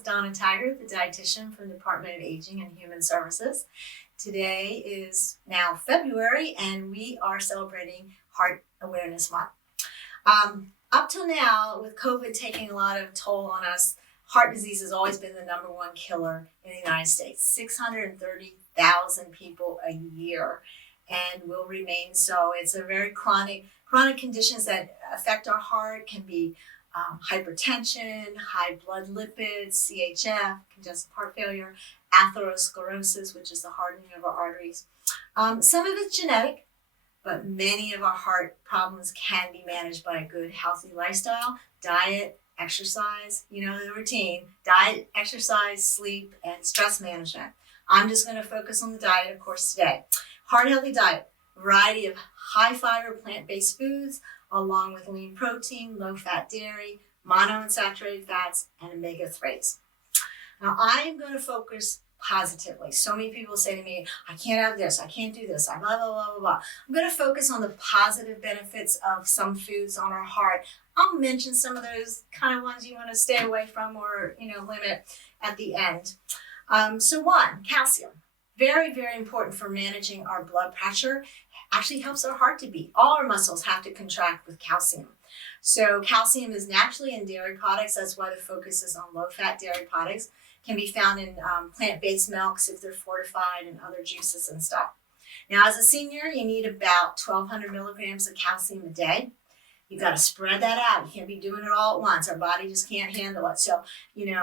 is Donna, the dietitian from the Department of Aging and Human Services. Today is now February and we are celebrating Heart Awareness Month. Up till now, with COVID taking a lot of toll on us, heart disease has always been the number one killer in the United States. 630,000 people a year and will remain so. It's a very chronic conditions that affect our heart can be hypertension, high blood lipids, CHF, congestive heart failure, atherosclerosis, which is the hardening of our arteries. Some of it's genetic, but many of our heart problems can be managed by a good, healthy lifestyle, diet, exercise, the routine, diet, exercise, sleep, and stress management. I'm just going to focus on the diet, of course, today. Heart healthy diet, variety of high fiber plant-based foods, along with lean protein, low-fat dairy, monounsaturated fats, and omega-3s. Now, I am going to focus positively. So many people say to me, I can't have this, I can't do this, I blah, blah, blah, blah, blah. I'm going to focus on the positive benefits of some foods on our heart. I'll mention some of those kind of ones you want to stay away from or, limit at the end. So one, calcium. Very, very important for managing our blood pressure. Actually helps our heart to beat. All our muscles have to contract with calcium. So calcium is naturally in dairy products. That's why the focus is on low-fat dairy products. Can be found in plant-based milks if they're fortified and other juices and stuff. Now, as a senior, you need about 1,200 milligrams of calcium a day. You've got to spread that out. You can't be doing it all at once. Our body just can't handle it. So, an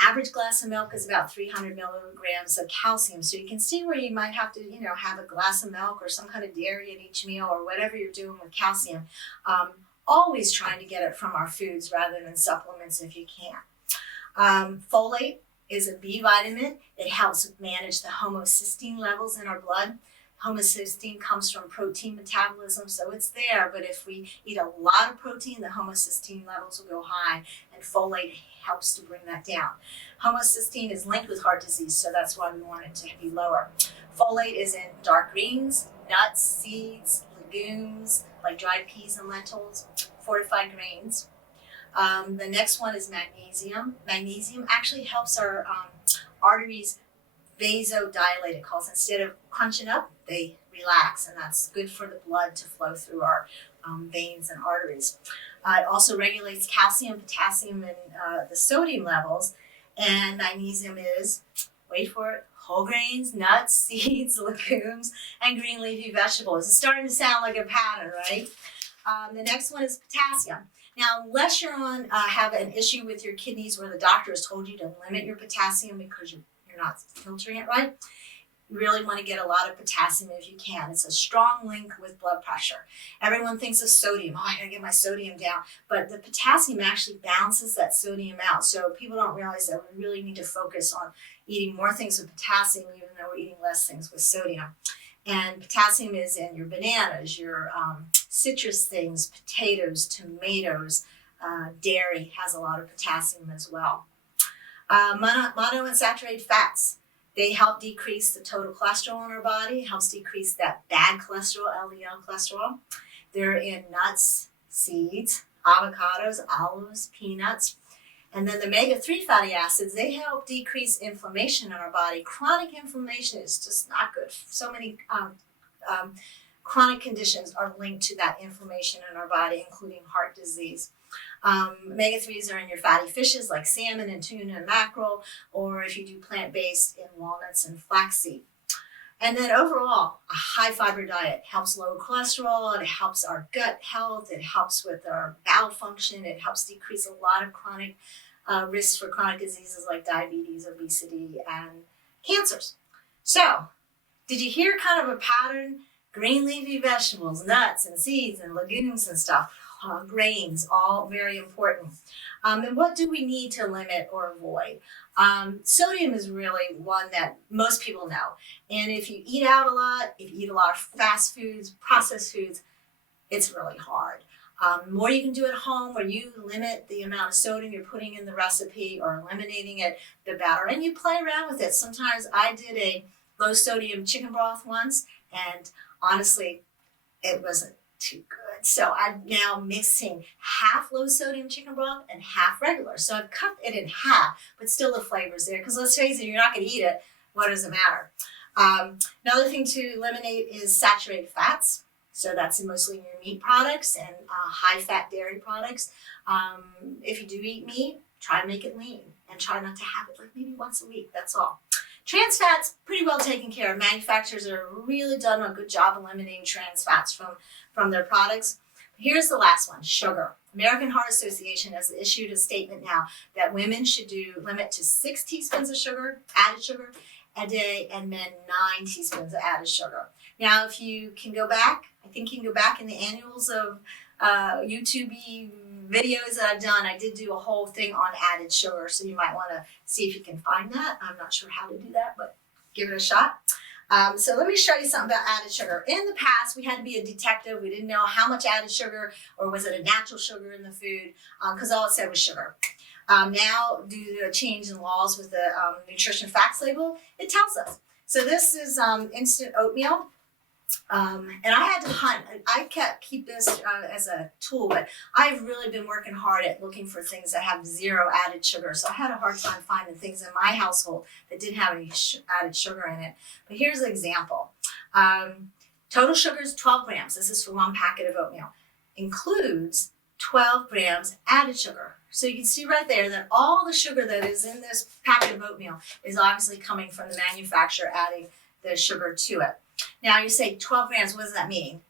average glass of milk is about 300 milligrams of calcium. So you can see where you might have to, have a glass of milk or some kind of dairy at each meal or whatever you're doing with calcium. Always trying to get it from our foods rather than supplements if you can. Folate is a B vitamin. It helps manage the homocysteine levels in our blood. Homocysteine comes from protein metabolism, so it's there, but if we eat a lot of protein, the homocysteine levels will go high, and folate helps to bring that down. Homocysteine is linked with heart disease, so that's why we want it to be lower. Folate is in dark greens, nuts, seeds, legumes, like dried peas and lentils, fortified grains. The next one is magnesium. Magnesium actually helps our arteries vasodilate, it calls. Instead of crunching up, they relax, and that's good for the blood to flow through our veins and arteries. It also regulates calcium, potassium, and the sodium levels. And magnesium is, wait for it, whole grains, nuts, seeds, legumes, and green leafy vegetables. It's starting to sound like a pattern, right? The next one is potassium. Now, unless you're have an issue with your kidneys where the doctor has told you to limit your potassium because you're not filtering it right, you really want to get a lot of potassium if you can. It's a strong link with blood pressure. Everyone thinks of sodium. Oh, I gotta get my sodium down. But the potassium actually balances that sodium out. So people don't realize that we really need to focus on eating more things with potassium, even though we're eating less things with sodium. And potassium is in your bananas, your citrus things, potatoes, tomatoes, dairy has a lot of potassium as well. Monounsaturated fats, they help decrease the total cholesterol in our body, helps decrease that bad cholesterol, LDL cholesterol. They're in nuts, seeds, avocados, olives, peanuts. And then the omega-3 fatty acids, they help decrease inflammation in our body. Chronic inflammation is just not good. So many chronic conditions are linked to that inflammation in our body, including heart disease. Omega-3s are in your fatty fishes like salmon and tuna and mackerel, or if you do plant-based in walnuts and flaxseed. And then overall, a high fiber diet helps lower cholesterol, it helps our gut health, it helps with our bowel function, it helps decrease a lot of chronic risks for chronic diseases like diabetes, obesity, and cancers. So, did you hear kind of a pattern? Green leafy vegetables, nuts and seeds and legumes and stuff, grains, all very important. And what do we need to limit or avoid? Sodium is really one that most people know. And if you eat out a lot, if you eat a lot of fast foods, processed foods, it's really hard. The more you can do at home where you limit the amount of sodium you're putting in the recipe or eliminating it, the better. And you play around with it. Sometimes I did a low sodium chicken broth once, and honestly, it wasn't too good. So I'm now mixing half low sodium chicken broth and half regular. So I've cut it in half, but still the flavor's there. Because let's face it, you're not going to eat it. What does it matter? Another thing to eliminate is saturated fats. So that's mostly in your meat products and high-fat dairy products. If you do eat meat, try to make it lean and try not to have it like maybe once a week. That's all. Trans fats, pretty well taken care of. Manufacturers are really done a good job eliminating trans fats from their products. Here's the last one, sugar. American Heart Association has issued a statement now that women should limit to 6 teaspoons of sugar, added sugar, a day, and men 9 teaspoons of added sugar. Now, if you can go back, I think you can go back in the annuals of YouTube videos that I've done. I did do a whole thing on added sugar, so you might want to see if you can find that. I'm not sure how to do that, but give it a shot. So let me show you something about added sugar. In the past, we had to be a detective. We didn't know how much added sugar, or was it a natural sugar in the food, because all it said was sugar. Now, due to a change in laws with the nutrition facts label, it tells us. So this is instant oatmeal. And I had to hunt. I keep this as a tool, but I've really been working hard at looking for things that have 0 added sugar. So I had a hard time finding things in my household that didn't have any added sugar in it. But here's an example. Total sugar is 12 grams. This is for 1 packet of oatmeal. Includes 12 grams added sugar. So you can see right there that all the sugar that is in this packet of oatmeal is obviously coming from the manufacturer adding the sugar to it. Now you say 12 grams, what does that mean?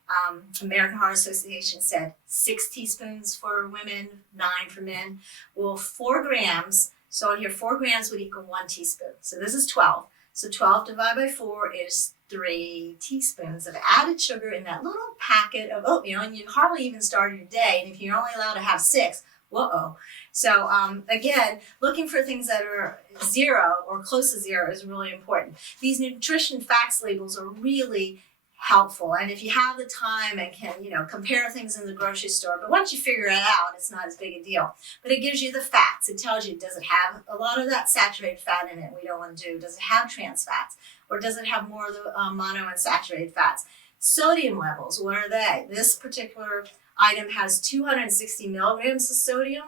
American Heart Association said 6 teaspoons for women, 9 for men. Well, 4 grams, so in here 4 grams would equal 1 teaspoon. So this is 12. So 12 divided by 4 is 3 teaspoons of added sugar in that little packet of oatmeal, and you hardly even started your day, and if you're only allowed to have 6, whoa. So again, looking for things that are 0 or close to 0 is really important. These nutrition facts labels are really helpful, and if you have the time and can, compare things in the grocery store, but once you figure it out, it's not as big a deal. But it gives you the facts. It tells you, does it have a lot of that saturated fat in it we don't want to do? Does it have trans fats? Or does it have more of the monounsaturated fats? Sodium levels, what are they? This particular item has 260 milligrams of sodium.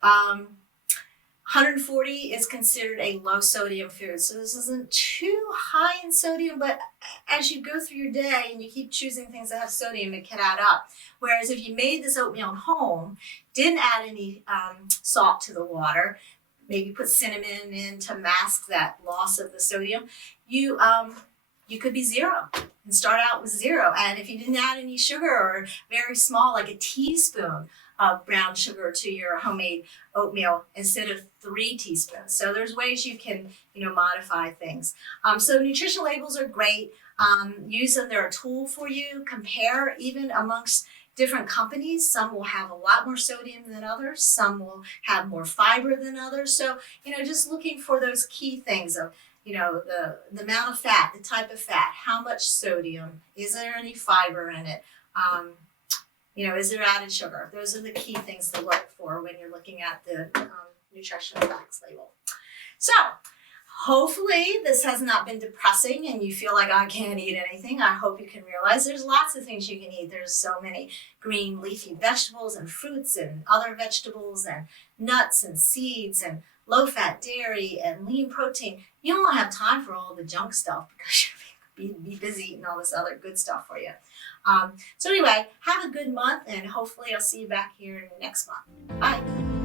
140 is considered a low sodium food. So this isn't too high in sodium, but as you go through your day and you keep choosing things that have sodium, it can add up. Whereas if you made this oatmeal at home, didn't add any salt to the water, maybe put cinnamon in to mask that loss of the sodium, you could be 0 and start out with 0. And if you didn't add any sugar, or very small, like a teaspoon of brown sugar to your homemade oatmeal instead of 3 teaspoons. So there's ways you can, modify things. So nutrition labels are great. Use them, they're a tool for you. Compare even amongst different companies. Some will have a lot more sodium than others. Some will have more fiber than others. So, just looking for those key things of, the amount of fat, the type of fat, how much sodium, is there any fiber in it? Is there added sugar? Those are the key things to look for when you're looking at the nutrition facts label. So, hopefully this has not been depressing and you feel like I can't eat anything. I hope you can realize there's lots of things you can eat. There's so many green leafy vegetables and fruits and other vegetables and nuts and seeds and low-fat dairy and lean protein. You don't have time for all the junk stuff because you're be busy eating all this other good stuff for you. So anyway, have a good month, and hopefully I'll see you back here next month. Bye.